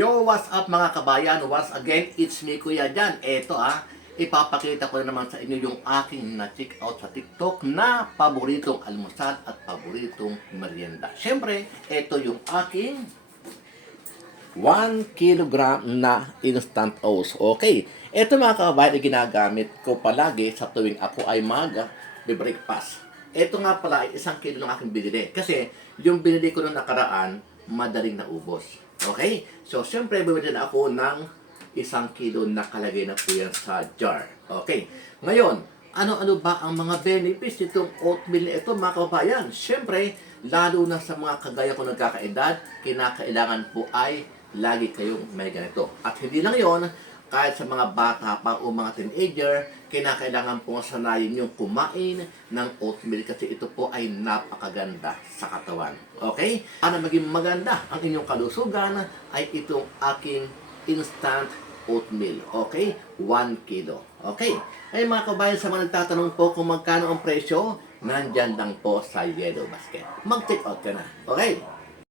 Yo, what's up mga kabayan? Once again, it's me Kuya Jan. Eto ipapakita ko na naman sa inyo yung aking na-check out sa TikTok na paboritong almusal at paboritong merienda. Siyempre, eto yung aking 1 kilogram na instant oats. Okay, eto mga kabayan ay ginagamit ko palagi sa tuwing ako ay mag-breakfast. Eto nga pala ay 1 kilo ng aking binili. Kasi yung binili ko nung nakaraan, madaling naubos. Okay? So, siyempre, bumili na ako ng 1 kilo na kalagay na po yan sa jar. Okay? Ngayon, ano-ano ba ang mga benefits nitong oatmeal na ito, mga kabayan? Siyempre, lalo na sa mga kagaya ko nagkakaedad, kinakailangan po ay lagi kayong may ganito. At hindi lang yon, kahit sa mga bata pa o mga teenager, kinakailangan po sanayin yung kumain ng oatmeal kasi ito po ay napakaganda sa katawan. Okay? Para maging maganda ang inyong kalusugan ay itong aking instant oatmeal. Okay? 1 kilo. Okay? Ay mga kabayan, sa mga nagtatanong po kung magkano ang presyo, nandyan lang po sa yellow basket. Mag-check out ka na. Okay?